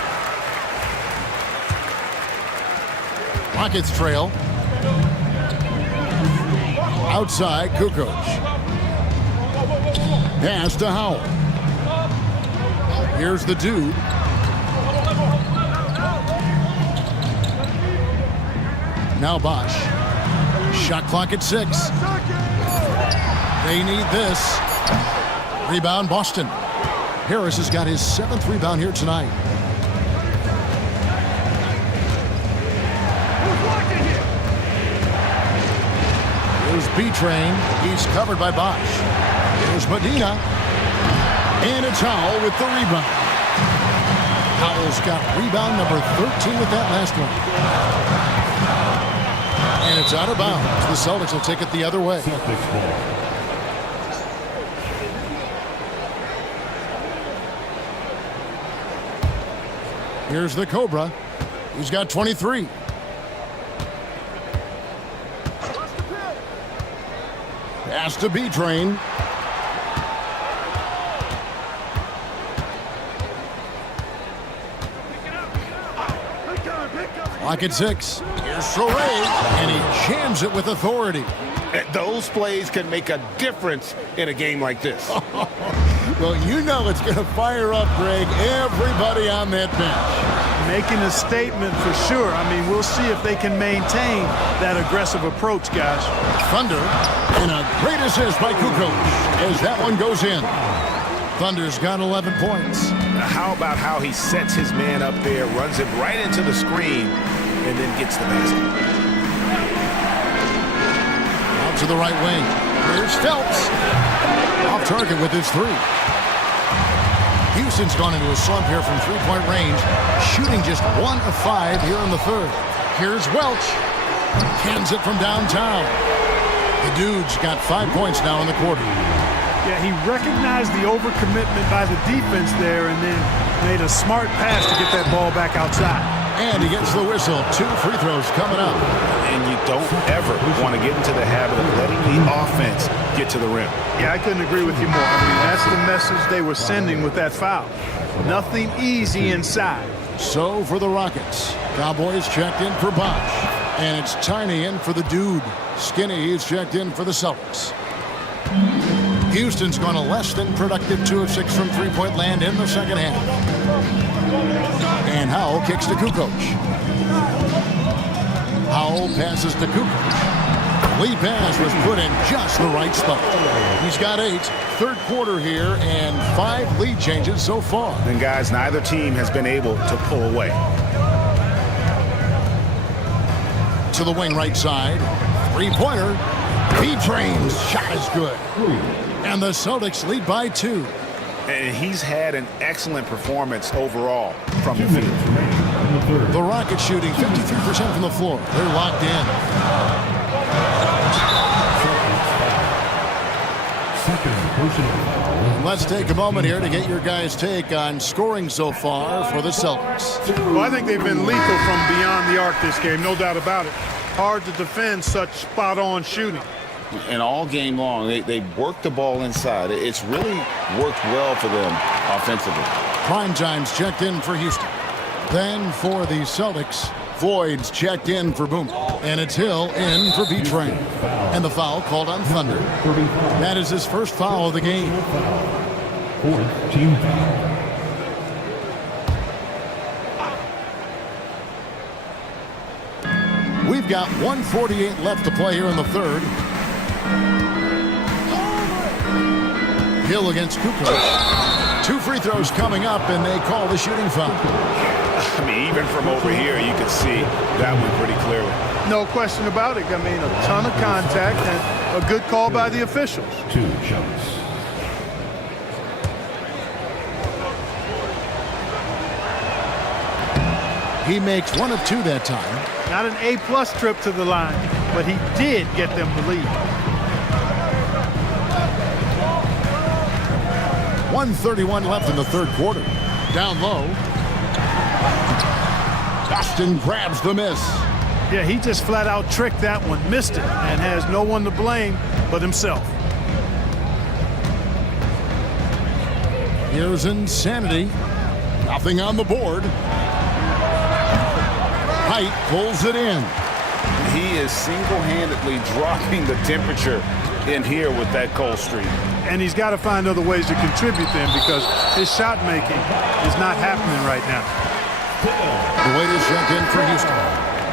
Rockets trail. Outside, Kukoc. Pass to Howell. Here's the dude. Now Bosch. Shot clock at 6. They need this. Rebound, Boston. Harris has got his 7th rebound here tonight. Here's B-Train. He's covered by Bosch. Here's Medina. And it's Howell with the rebound. Howell's got rebound number 13 with that last one. And it's out of bounds. The Celtics will take it the other way. Here's the Cobra. He's got 23. Pass to B-Train. Clock at 6. Here's Soray, and he jams it with authority. Those plays can make a difference in a game like this. Well, you know it's going to fire up, Greg, everybody on that bench. Making a statement for sure. I mean, we'll see if they can maintain that aggressive approach, guys. Thunder, and a great assist by Kukoc as that one goes in. Thunder's got 11 points. How about how he sets his man up there, runs it right into the screen, and then gets the basket. Out to the right wing. Here's Phelps. Off target with his 3. Houston's gone into a slump here from three-point range, shooting just 1 of 5 here in the third. Here's Welch. Cans it from downtown. The dude's got 5 points now in the quarter. Yeah, he recognized the overcommitment by the defense there and then made a smart pass to get that ball back outside. And he gets the whistle. 2 free throws coming up. And you don't ever want to get into the habit of letting the offense get to the rim. Yeah, I couldn't agree with you more. I mean, that's the message they were sending with that foul. Nothing easy inside. So for the Rockets, Cowboys checked in for Bosch. And it's Tiny in for the dude. Skinny is checked in for the Celtics. Houston's gone a less than productive 2 of 6 from three-point land in the second half. And Howell kicks to Kukoc. Howell passes to Kukoc. Lead pass was put in just the right spot. He's got 8. Third quarter here and 5 lead changes so far. And guys, neither team has been able to pull away. To the wing right side. Three-pointer. B-Train's shot is good. And the Celtics lead by 2. And he's had an excellent performance overall from the field. The Rockets shooting 53% from the floor. They're locked in. Let's take a moment here to get your guys' take on scoring so far for the Celtics. Well, I think they've been lethal from beyond the arc this game, no doubt about it. Hard to defend such spot-on shooting. And all game long, they work the ball inside. It's really worked well for them offensively. Prime time's checked in for Houston. Then for the Celtics, Floyd's checked in for Boomer. And it's Hill in for B-Train. And the foul called on Thunder. That is his first foul of the game. Fourth team foul. We've got 1:48 left to play here in the third. Hill against Kukoc. 2 free throws coming up, and they call the shooting foul. I mean, even from over here, you can see that one pretty clearly. No question about it. I mean, a ton of contact and a good call by the officials. 2 shots. He makes 1 of 2 that time. Not an A-plus trip to the line, but he did get them the lead. 1:31 left in the third quarter. Down low. Boston grabs the miss. Yeah, he just flat out tricked that one, missed it, and has no one to blame but himself. Here's Insanity. Nothing on the board. Height pulls it in. He is single-handedly dropping the temperature in here with that cold streak. And he's got to find other ways to contribute then, because his shot making is not happening right now. The waiter's checked in for Houston.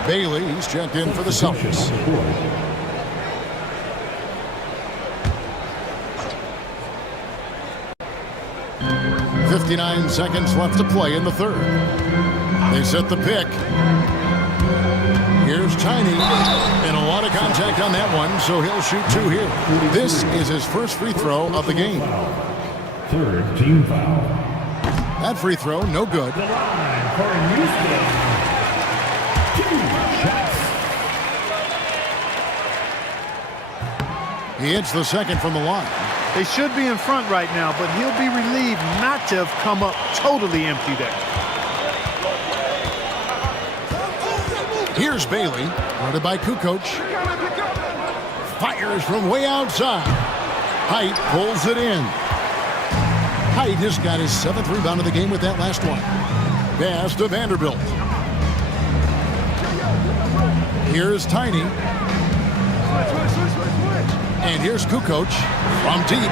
Bailey, he's checked in for the Celtics. 59 seconds left to play in the third. They set the pick. Here's Tiny, and a lot of contact on that one, so he'll shoot 2 here. This is his first free throw of the game. Third team foul. That free throw, no good. The line for Houston. 2 shots. He hits the second from the line. They should be in front right now, but he'll be relieved not to have come up totally empty there. Here's Bailey, guarded by Kukoc. Fires from way outside. Height pulls it in. Height has got his 7th rebound of the game with that last one. Pass to Vanderbilt. Here's Tiny. And here's Kukoc from deep.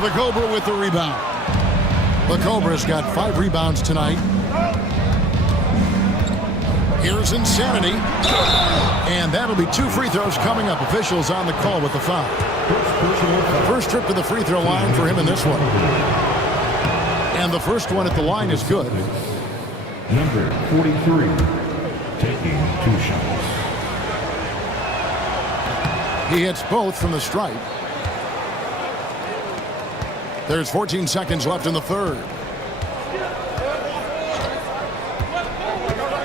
The Cobra with the rebound. The Cobra's got 5 rebounds tonight. Here's Insanity. And that'll be 2 free throws coming up. Officials on the call with the foul. First trip to the free throw line for him in this one. And the first one at the line is good. Number 43, taking 2 shots. He hits both from the stripe. There's 14 seconds left in the third.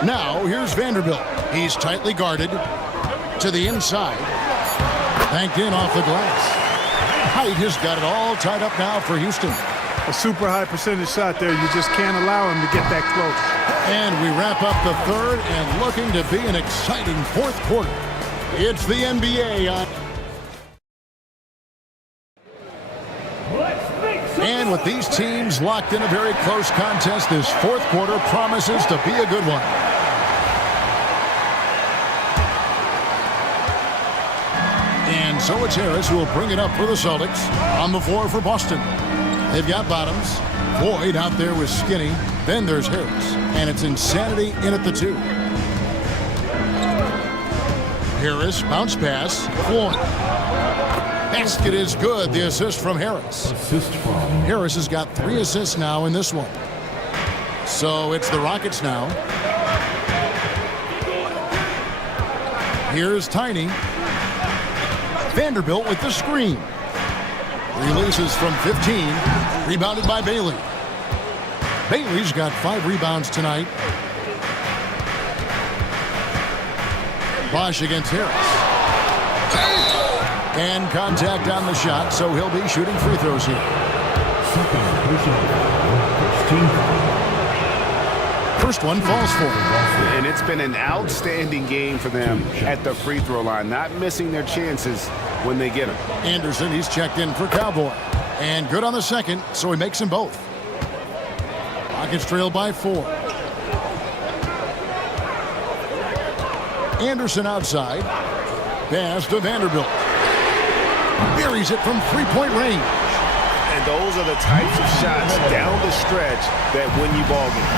Now, here's Vanderbilt. He's tightly guarded to the inside. Banked in off the glass. Height has got it all tied up now for Houston. A super high percentage shot there. You just can't allow him to get that close. And we wrap up the third and looking to be an exciting fourth quarter. It's the NBA on. And with these teams locked in a very close contest, this fourth quarter promises to be a good one. And so it's Harris who will bring it up for the Celtics. On the floor for Boston. They've got Bottoms. Floyd out there with Skinny. Then there's Harris. And it's Insanity in at the 2. Harris, bounce pass. Floyd. Basket is good. The assist from Harris. Assist from Harris has got 3 assists now in this one. So it's the Rockets now. Here's Tiny. Vanderbilt with the screen. Releases from 15. Rebounded by Bailey. Bailey's got 5 rebounds tonight. Bosch against Harris. And contact on the shot, so he'll be shooting free throws here. second personal foul, first team foul. First one falls for him. And it's been an outstanding game for them at the free throw line, not missing their chances when they get them. Anderson, he's checked in for Cowboy. And good on the second, so he makes them both. Rockets trail by 4. Anderson outside. Pass to Vanderbilt. Buries it from three-point range. And those are the types of shots down the stretch that win you ball games.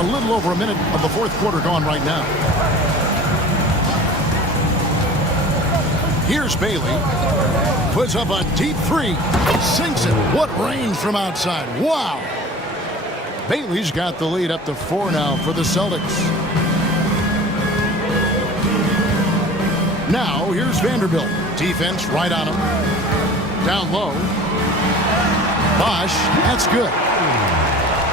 A little over a minute of the fourth quarter gone right now. Here's Bailey. Puts up a deep three. Sinks it. What range from outside. Wow. Bailey's got the lead up to 4 now for the Celtics. Now here's Vanderbilt. Defense right on him. Down low. Bosch. That's good.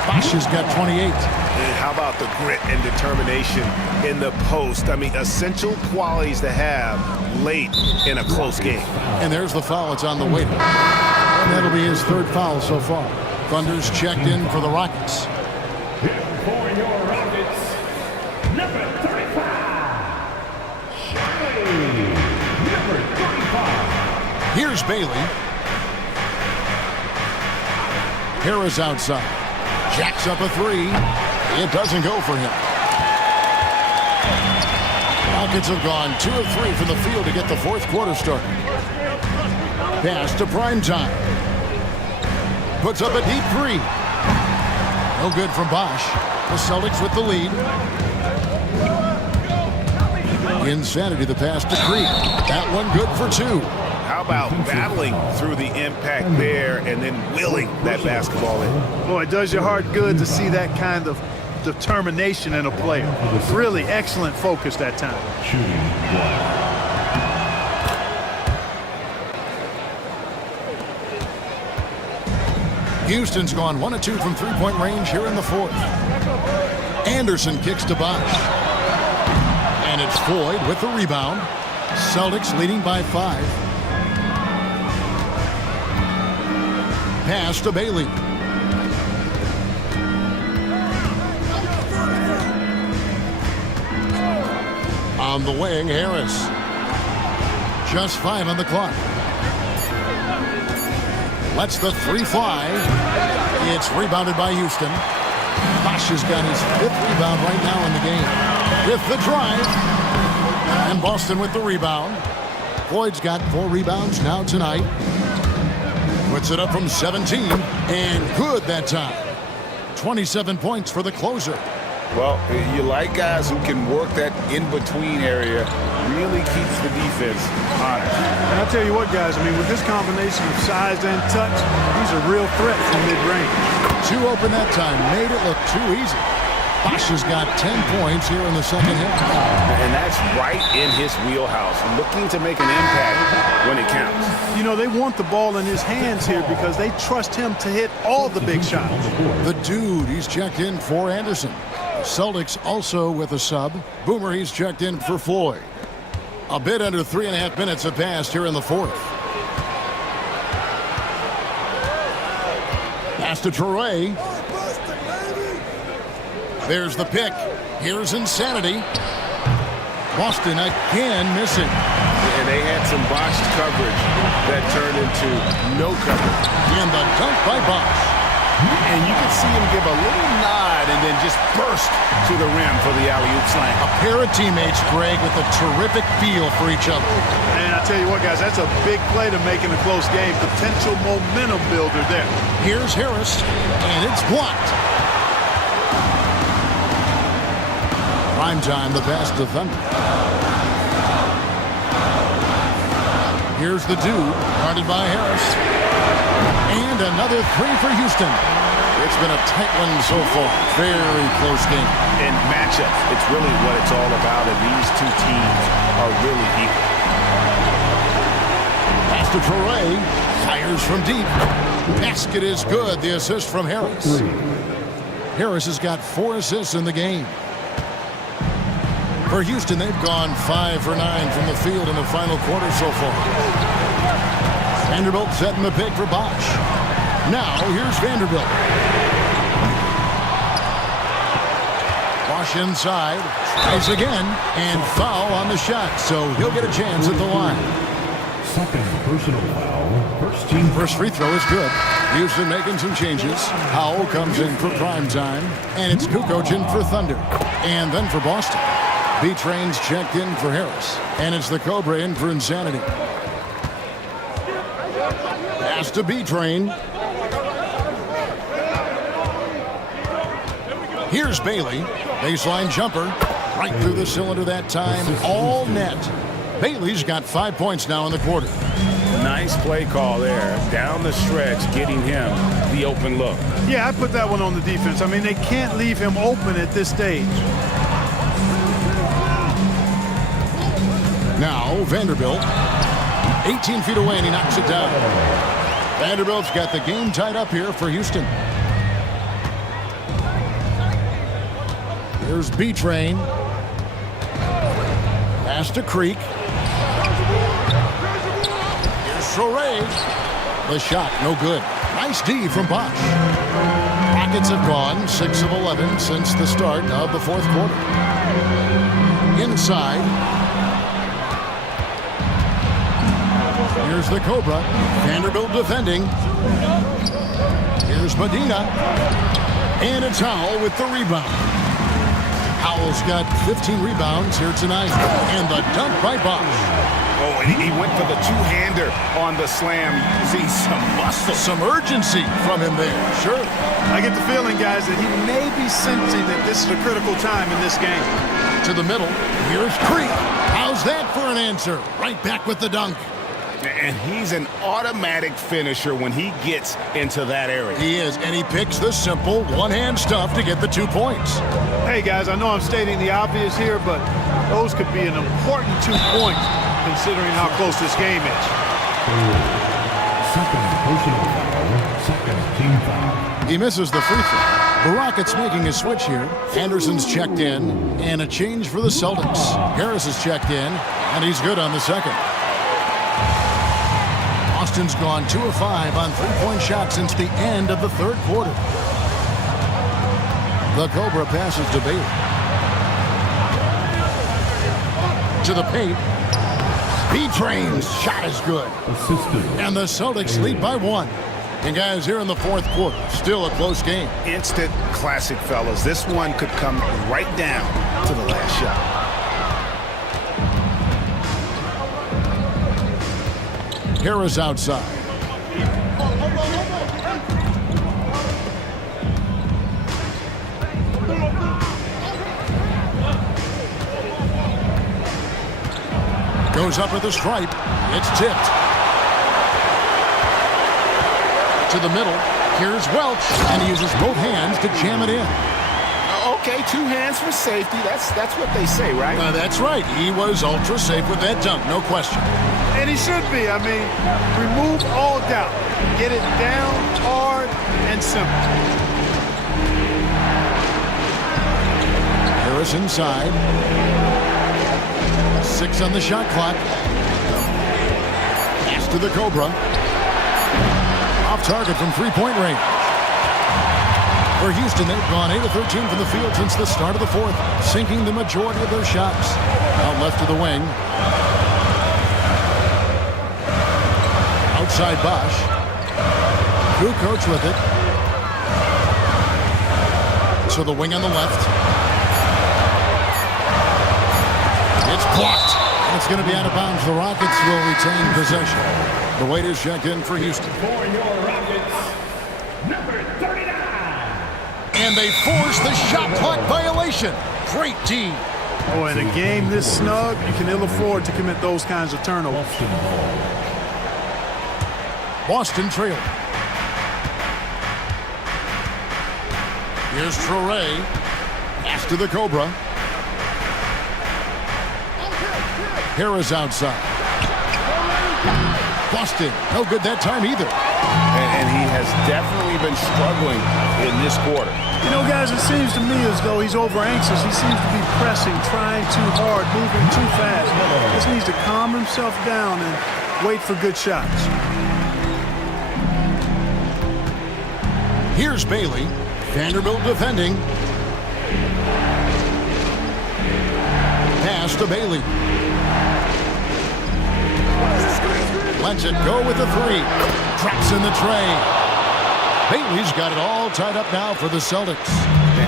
Bosch has got 28. And how about the grit and determination in the post? I mean, essential qualities to have late in a close game. And there's the foul. It's on the way. And that'll be his third foul so far. Thunder's checked in for the Rockets. For your Rockets, number 35. Shirley, number 35. Here's Bailey. Harris outside. Jacks up a three. It doesn't go for him. Rockets have gone 2 of 3 from the field to get the fourth quarter started. Pass to Primetime. Puts up a deep three. No good from Bosch. The Celtics with the lead. Insanity, the pass to Creek. That one good for 2. How about battling through the impact there and then willing that basketball in? Boy, it does your heart good to see that kind of determination in a player. Really excellent focus that time. Houston's gone 1 of 2 from three-point range here in the fourth. Anderson kicks to Bosch. And it's Floyd with the rebound. Celtics leading by 5. Pass to Bailey. On the wing, Harris. Just 5 on the clock. Lets the three fly. It's rebounded by Houston. Bosch has got his 5th rebound right now in the game. With the drive. And Boston with the rebound. Floyd's got 4 rebounds now tonight. Puts it up from 17. And good that time. 27 points for the closer. Well, you like guys who can work that in-between area, really keeps the defense honest. And I'll tell you what, guys, I mean, with this combination of size and touch, he's a real threat from mid-range. 2 open that time. Made it look too easy. Bosch has got 10 points here in the second half. And that's right in his wheelhouse, looking to make an impact when it counts. You know, they want the ball in his hands here because they trust him to hit all the big shots. The dude, he's checked in for Anderson. Celtics also with a sub. Boomer, he's checked in for Floyd. A bit under 3.5 minutes have passed here in the fourth. Pass to Traore. There's the pick. Here's Insanity. Boston again missing. And they had some botched coverage that turned into no coverage. And the dunk by Bosch. And you can see him give a little nod and then just burst to the rim for the alley-oop slam. A pair of teammates, Greg, with a terrific feel for each other. And I tell you what, guys, that's a big play to make in a close game. Potential momentum builder there. Here's Harris, and it's blocked. Primetime, the pass to Thunder. Here's the dude, guarded by Harris. And another 3 for Houston. It's been a tight one so far. Very close game. In matchups, it's really what it's all about, and these two teams are really equal. Pass to Traore. Fires from deep. Basket is good. The assist from Harris. Harris has got 4 assists in the game. For Houston, they've gone 5 for 9 from the field in the final quarter so far. Vanderbilt setting the pick for Bosch. Now, here's Vanderbilt. Bosch inside. Tries again. And foul on the shot. So he'll get a chance at the line. Second personal foul. First free throw is good. Houston making some changes. Howell comes in for prime time. And it's Kukoc in for Thunder. And then for Boston. B-Train's checked in for Harris. And it's the Cobra in for Insanity. Pass to B-Train. Here's Bailey. Baseline jumper. Right through the cylinder that time. All net. Bailey's got 5 points now in the quarter. Nice play call there. Down the stretch, getting him the open look. Yeah, I put that one on the defense. I mean, they can't leave him open at this stage. Now, Vanderbilt. 18 feet away, and he knocks it down. Vanderbilt's got the game tied up here for Houston. Here's B-Train. Pass to Creek. Here's Soray. The shot, no good. Nice D from Bosch. Rockets have gone 6 of 11 since the start of the fourth quarter. Inside. Here's the Cobra. Vanderbilt defending. Here's Medina. And it's Howell with the rebound. Howell's got 15 rebounds here tonight. And the dunk by Bosch. Oh, and he went for the two-hander on the slam, using some muscle. Some urgency from him there. Sure. I get the feeling, guys, that he may be sensing that this is a critical time in this game. To the middle. Here's Creek. How's that for an answer? Right back with the dunk. And he's an automatic finisher when he gets into that area. He is, and he picks the simple one-hand stuff to get the 2 points. Hey, guys, I know I'm stating the obvious here, but those could be an important 2 points considering how close this game is. He misses the free throw. The Rockets making a switch here. Anderson's checked in, and a change for the Celtics. Harris is checked in, and he's good on the second. Boston's gone 2 of 5 on three-point shots since the end of the third quarter. The Cobra passes to Bailey. To the paint. B-Train's shot is good. And the Celtics lead by 1. And guys, here in the fourth quarter, still a close game. Instant classic, fellas. This one could come right down to the last shot. Harris outside. Goes up with a stripe. It's tipped. To the middle. Here's Welch. And he uses both hands to jam it in. Okay, 2 hands for safety. That's what they say, right? That's right. He was ultra safe with that dunk, no question. And he should be. I mean, remove all doubt. Get it down, hard, and simple. Harris inside. 6 on the shot clock. Pass to the Cobra. Off target from three-point range. For Houston, they've gone 8 of 13 from the field since the start of the fourth, sinking the majority of their shots. Out left of the wing. Outside Bosch. Kukoc with it. So the wing on the left. It's blocked. And it's going to be out of bounds. The Rockets will retain possession. The waiters checked in for Houston. For your Rockets, number 39. And they force the shot clock violation. Great D. Oh, in a game this snug, you can ill afford to commit those kinds of turnovers. Boston trailing. Here's Traore. Pass to the Cobra. Harris outside. Boston, no good that time either. And he has definitely been struggling in this quarter. You know, guys, it seems to me as though he's over anxious. He seems to be pressing, trying too hard, moving too fast. He just needs to calm himself down and wait for good shots. Here's Bailey. Vanderbilt defending. Pass to Bailey. lets it go with the three. Drops in the tray. Bailey's got it all tied up now for the Celtics.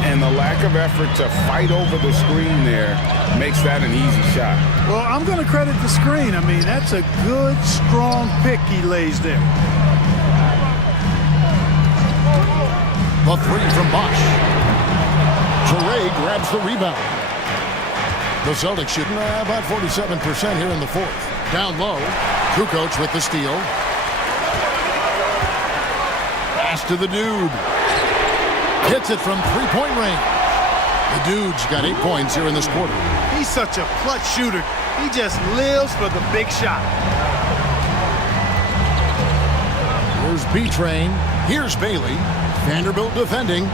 And the lack of effort to fight over the screen there makes that an easy shot. Well, I'm going to credit the screen. I mean, that's a good, strong pick he lays there. The three from Bosch. Toure grabs the rebound. The Celtics shooting about 47% here in the fourth. Down low, Kukoc with the steal. Pass to the dude. Hits it from three-point range. The dude's got 8 points here in this quarter. He's such a clutch shooter. He just lives for the big shot. Here's B-Train. Here's Bailey. Vanderbilt defending.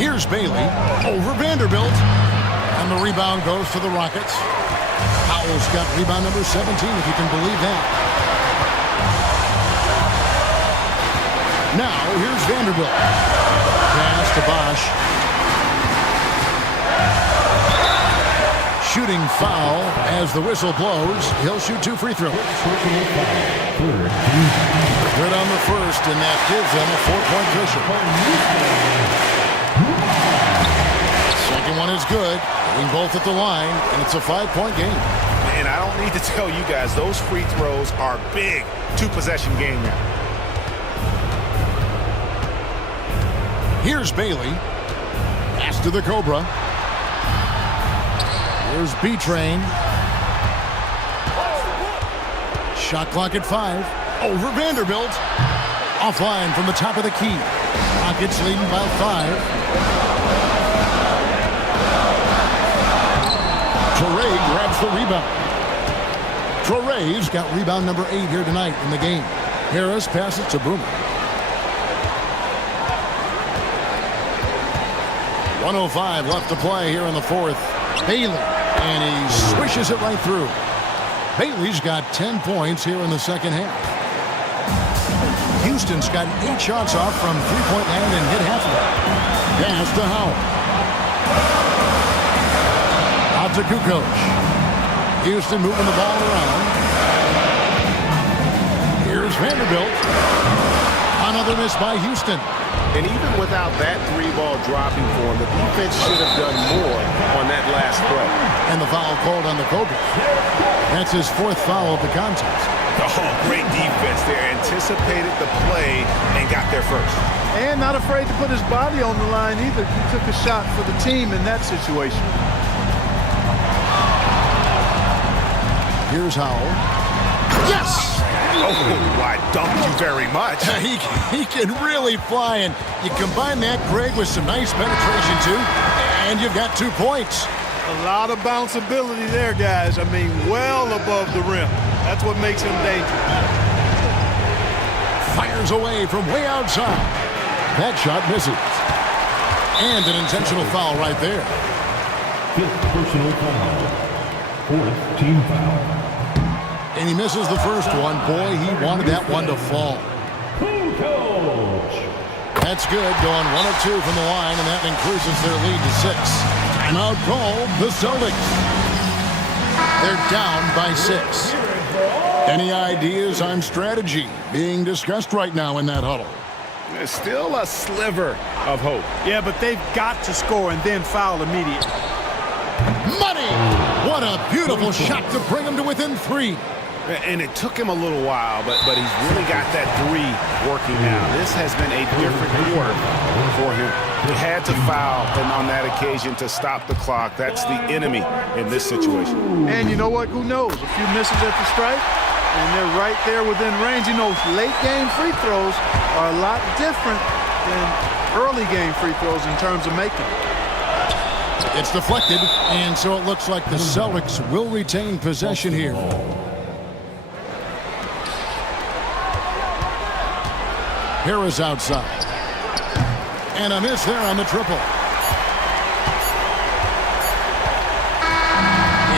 Here's Bailey over Vanderbilt. And the rebound goes to the Rockets. Powell's got rebound number 17, if you can believe that. Now, here's Vanderbilt. Pass to Bosch. Shooting foul as the whistle blows. He'll shoot 2 free throws. Good on the first, and that gives them a 4-point cushion. Second one is good. Hitting both at the line, and it's a 5-point game. And I don't need to tell you guys, those free throws are big. 2-possession game now. Here's Bailey. Pass to the Cobra. Here's B-Train. Shot clock at 5. Over Vanderbilt. Offline from the top of the key. Rockets leading by 5. Toure grabs the rebound. Toure's got rebound number 8 here tonight in the game. Harris passes to Boomer. 1:05 left to play here in the fourth. Bailey, and he swishes it right through. Bailey's got 10 points here in the second half. Houston's got 8 shots off from three-point land and hit half of it. Pass to Howell. Out to Kukoc. Houston moving the ball around. Here's Vanderbilt. Another miss by Houston. And even without that 3-ball dropping for him, the defense should have done more on that last play. And the foul called on the Cobra. That's his 4th foul of the contest. Oh, great defense there. Anticipated the play and got there first. And not afraid to put his body on the line either. He took a shot for the team in that situation. Here's Howell. Yes! Oh, I dumped you very much. He can really fly, and you combine that, Greg, with some nice penetration, too, and you've got 2 points. A lot of bounceability there, guys. I mean, well above the rim. That's what makes him dangerous. Fires away from way outside. That shot misses. And an intentional foul right there. 5th personal foul. 4th team foul. And he misses the first one. Boy, he wanted that one to fall. That's good. Going 1 of 2 from the line, and that increases their lead to 6. Timeout called the Celtics. They're down by 6. Any ideas on strategy being discussed right now in that huddle? There's still a sliver of hope. Yeah, but they've got to score and then foul immediately. Money! What a beautiful shot to bring him to within 3. And it took him a little while, but he's really got that 3 working now. This has been a different quarter for him. He had to foul on that occasion to stop the clock. That's the enemy in this situation. And you know what? Who knows? A few misses at the strike, and they're right there within range. You know, late-game free throws are a lot different than early-game free throws in terms of making them. It's deflected, and so it looks like the Celtics will retain possession here. Harris outside. And a miss there on the triple.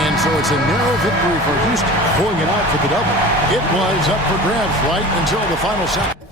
And so it's a narrow victory for Houston, pulling it out for the double. It was up for grabs right until the final second.